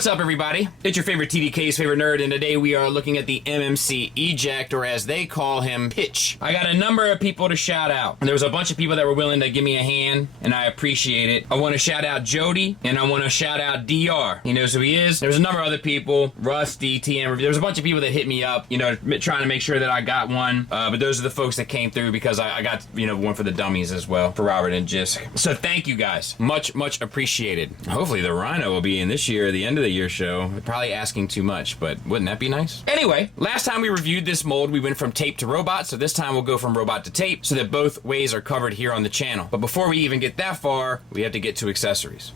What's up, everybody? It's your favorite TDK's favorite nerd, and today we are looking at the MMC Eject, or as they call him, Pitch. I got a number of people to shout out, and there was a bunch of people that were willing to give me a hand, and I appreciate it. I want to shout out Jody, and I want to shout out DR. He knows who he is. There's a number of other people, Rusty, TM. There was a bunch of people that hit me up, you know, trying to make sure that I got one, but those are the folks that came through because I got, you know, one for the dummies as well, for Robert and Jisk. So thank you guys. Much, much appreciated. Hopefully the Rhino will be in this year, the end of the year show. Probably asking too much, but wouldn't that be nice? Anyway, last time we reviewed this mold, we went from tape to robot, so this time we'll go from robot to tape so that both ways are covered here on the channel. But before we even get that far, we have to get to accessories.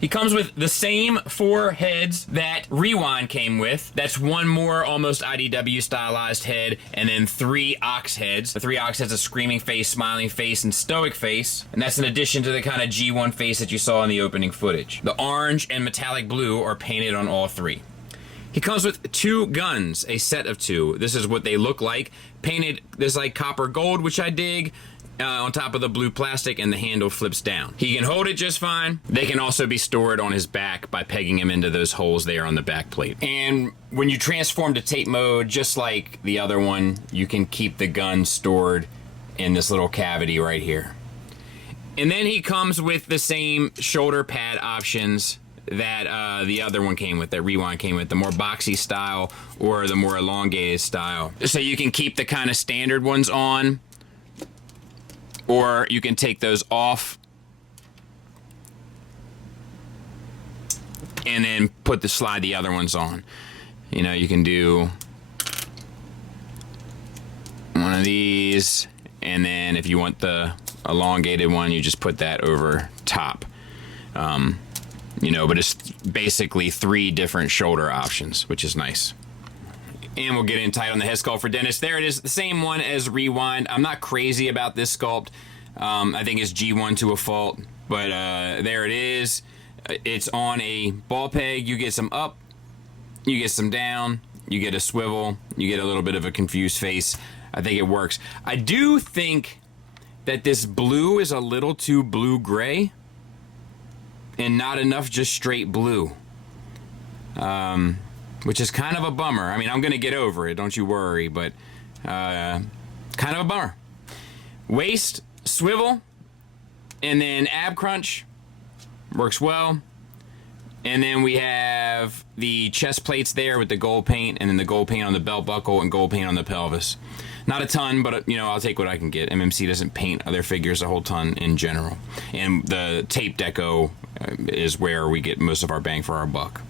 He comes with the same 4 heads that Rewind came with. That's one more almost IDW stylized head, and then 3 ox heads. The 3 ox heads, a screaming face, smiling face, and stoic face. And that's in addition to the kind of G1 face that you saw in the opening footage. The orange and metallic blue are painted on all 3. He comes with 2 guns, a set of 2. This is what they look like. Painted this like copper gold, which I dig. On top of the blue plastic, and the handle flips down. He can hold it just fine. They can also be stored on his back by pegging him into those holes there on the back plate. And when you transform to tape mode, just like the other one, you can keep the gun stored in this little cavity right here. And then he comes with the same shoulder pad options that the other one came with, that Rewind came with, the more boxy style or the more elongated style. So you can keep the kind of standard ones on, or you can take those off and then slide the other ones on. You know, you can do one of these, and then if you want the elongated one, you just put that over top. You know, but it's basically 3 different shoulder options, which is nice. And we'll get in tight on the head sculpt for Dennis. There it is, the same one as Rewind. I'm not crazy about this sculpt. I think it's G1 to a fault, but there it is. It's on a ball peg. You get some up, you get some down, you get a swivel, you get a little bit of a confused face. I think it works. I do think that this blue is a little too blue-gray and not enough just straight blue. Which is kind of a bummer. I mean, I'm going to get over it, don't you worry, but kind of a bummer. Waist, swivel, and then ab crunch. Works well. And then we have the chest plates there with the gold paint, and then the gold paint on the belt buckle and gold paint on the pelvis. Not a ton, but, you know, I'll take what I can get. MMC doesn't paint other figures a whole ton in general. And the tape deco is where we get most of our bang for our buck.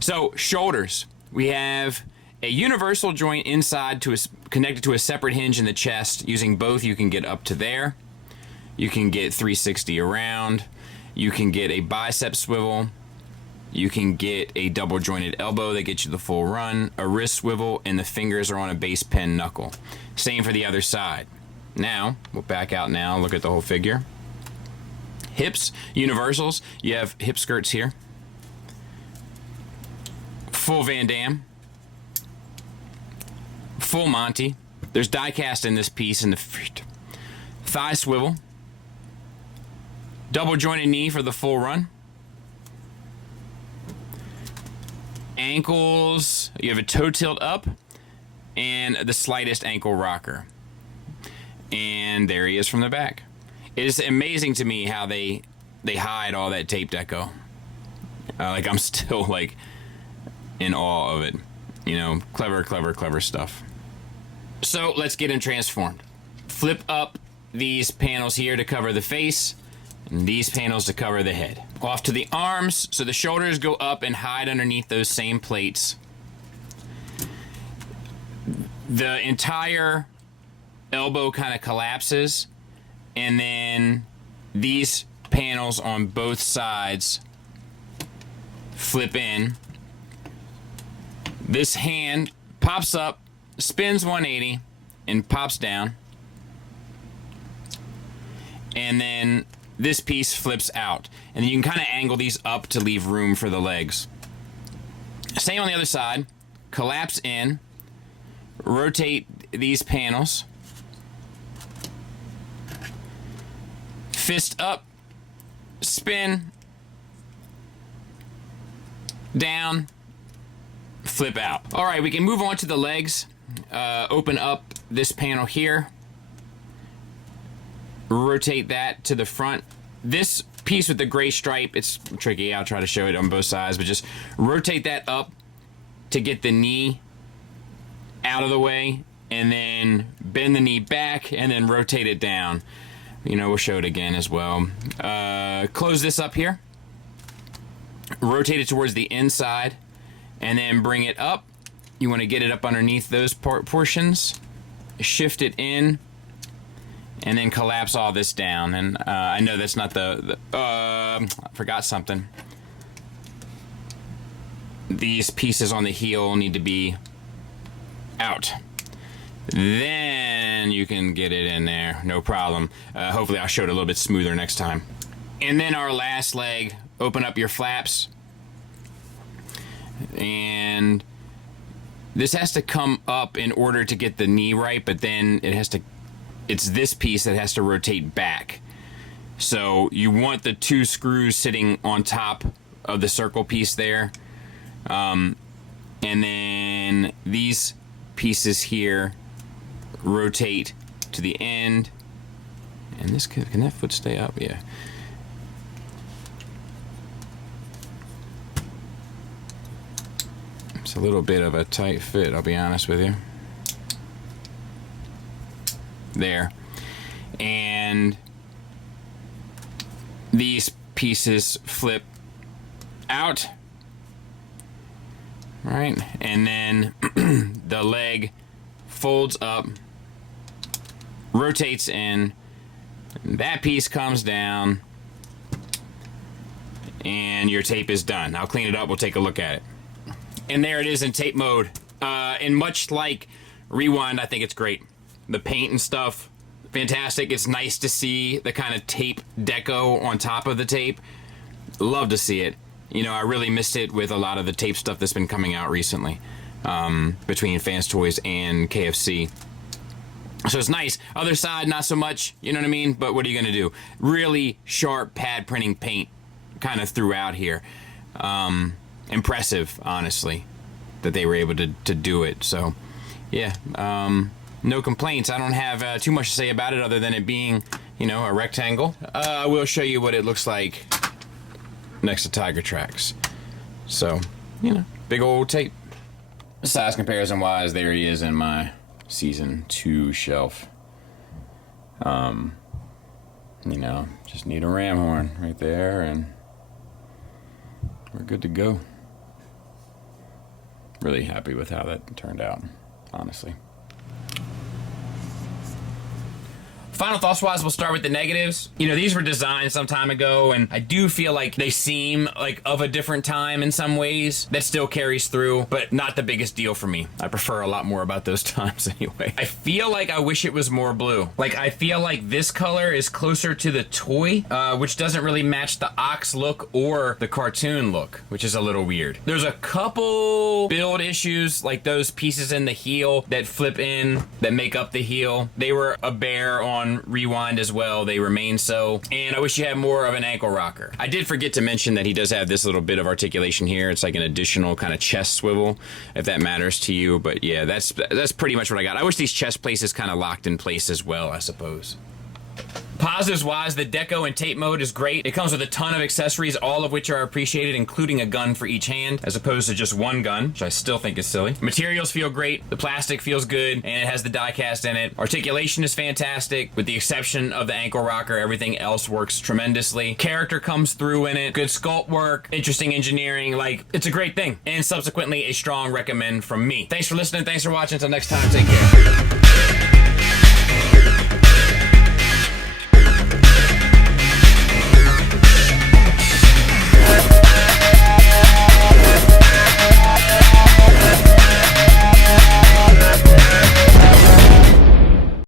So, shoulders. We have a universal joint inside connected to a separate hinge in the chest. Using both, you can get up to there. You can get 360 around. You can get a bicep swivel. You can get a double jointed elbow that gets you the full run, a wrist swivel, and the fingers are on a base pin knuckle. Same for the other side. Now, we'll back out now, look at the whole figure. Hips, universals. You have hip skirts here. Full Van Damme, full Monty. There's die cast in this piece in the thigh swivel, double jointed knee for the full run, ankles. You have a toe tilt up and the slightest ankle rocker. And there he is from the back. It is amazing to me how they hide all that tape deco. Like, I'm still like in awe of it. You know, clever stuff. So let's get him transformed. Flip up these panels here to cover the face, and these panels to cover the head. Off to the arms, so the shoulders go up and hide underneath those same plates. The entire elbow kind of collapses, and then these panels on both sides flip in. This hand pops up, spins 180, and pops down. And then this piece flips out. And you can kind of angle these up to leave room for the legs. Same on the other side. Collapse in. Rotate these panels. Fist up. Spin. down, flip out. All right, we can move on to the legs. Open up this panel here. Rotate that to the front. This piece with the gray stripe, it's tricky. I'll try to show it on both sides, but just rotate that up to get the knee out of the way, and then bend the knee back and then rotate it down. You know, we'll show it again as well. Close this up here. Rotate it towards the inside and then bring it up. You want to get it up underneath those portions. Shift it in and then collapse all this down. And I know that's not I forgot something. These pieces on the heel need to be out. Then you can get it in there, no problem. Hopefully I'll show it a little bit smoother next time. And then our last leg, open up your flaps. And this has to come up in order to get the knee right, but then it's this piece that has to rotate back. So you want the two screws sitting on top of the circle piece there. And then these pieces here rotate to the end. And this can that foot stay up? Yeah. It's a little bit of a tight fit, I'll be honest with you. There. And these pieces flip out. Right? And then the leg folds up, rotates in, that piece comes down, and your tape is done. I'll clean it up, we'll take a look at it. And there it is in tape mode. And much like Rewind, I think it's great. The paint and stuff, fantastic. It's nice to see the kind of tape deco on top of the tape. Love to see it. You know, I really missed it with a lot of the tape stuff that's been coming out recently, between Fans Toys and KFC. So it's nice. Other side, not so much, you know what I mean? But what are you gonna do? Really sharp pad printing paint kind of throughout here. Impressive, honestly, that they were able to do it. So, yeah, no complaints. I don't have too much to say about it other than it being, you know, a rectangle. I will show you what it looks like next to Tiger Tracks. So, you know, big old tape. Size comparison wise, there he is in my season 2 shelf. You know, just need a ram horn right there and we're good to go. Really happy with how that turned out, honestly. Final thoughts wise, we'll start with the negatives. You know, these were designed some time ago, and I do feel like they seem like of a different time in some ways. That still carries through, but not the biggest deal for me. I prefer a lot more about those times anyway. I feel like I wish it was more blue. Like, I feel like this color is closer to the toy, which doesn't really match the Ox look or the cartoon look, which is a little weird. There's a couple build issues, like those pieces in the heel that flip in, that make up the heel. They were a bear on Rewind as well. They remain so. And I wish you had more of an ankle rocker. I did forget to mention that he does have this little bit of articulation here. It's like an additional kind of chest swivel, if that matters to you. But yeah, that's pretty much what I got. I wish these chest places kind of locked in place as well, I suppose. Positives wise, the deco and tape mode is great. It comes with a ton of accessories, all of which are appreciated, including a gun for each hand, as opposed to just one gun, which I still think is silly. Materials feel great, the plastic feels good, and it has the die cast in it. Articulation is fantastic, with the exception of the ankle rocker, everything else works tremendously. Character comes through in it, good sculpt work, interesting engineering, like, it's a great thing. And subsequently, a strong recommend from me. Thanks for listening, thanks for watching, until next time, take care.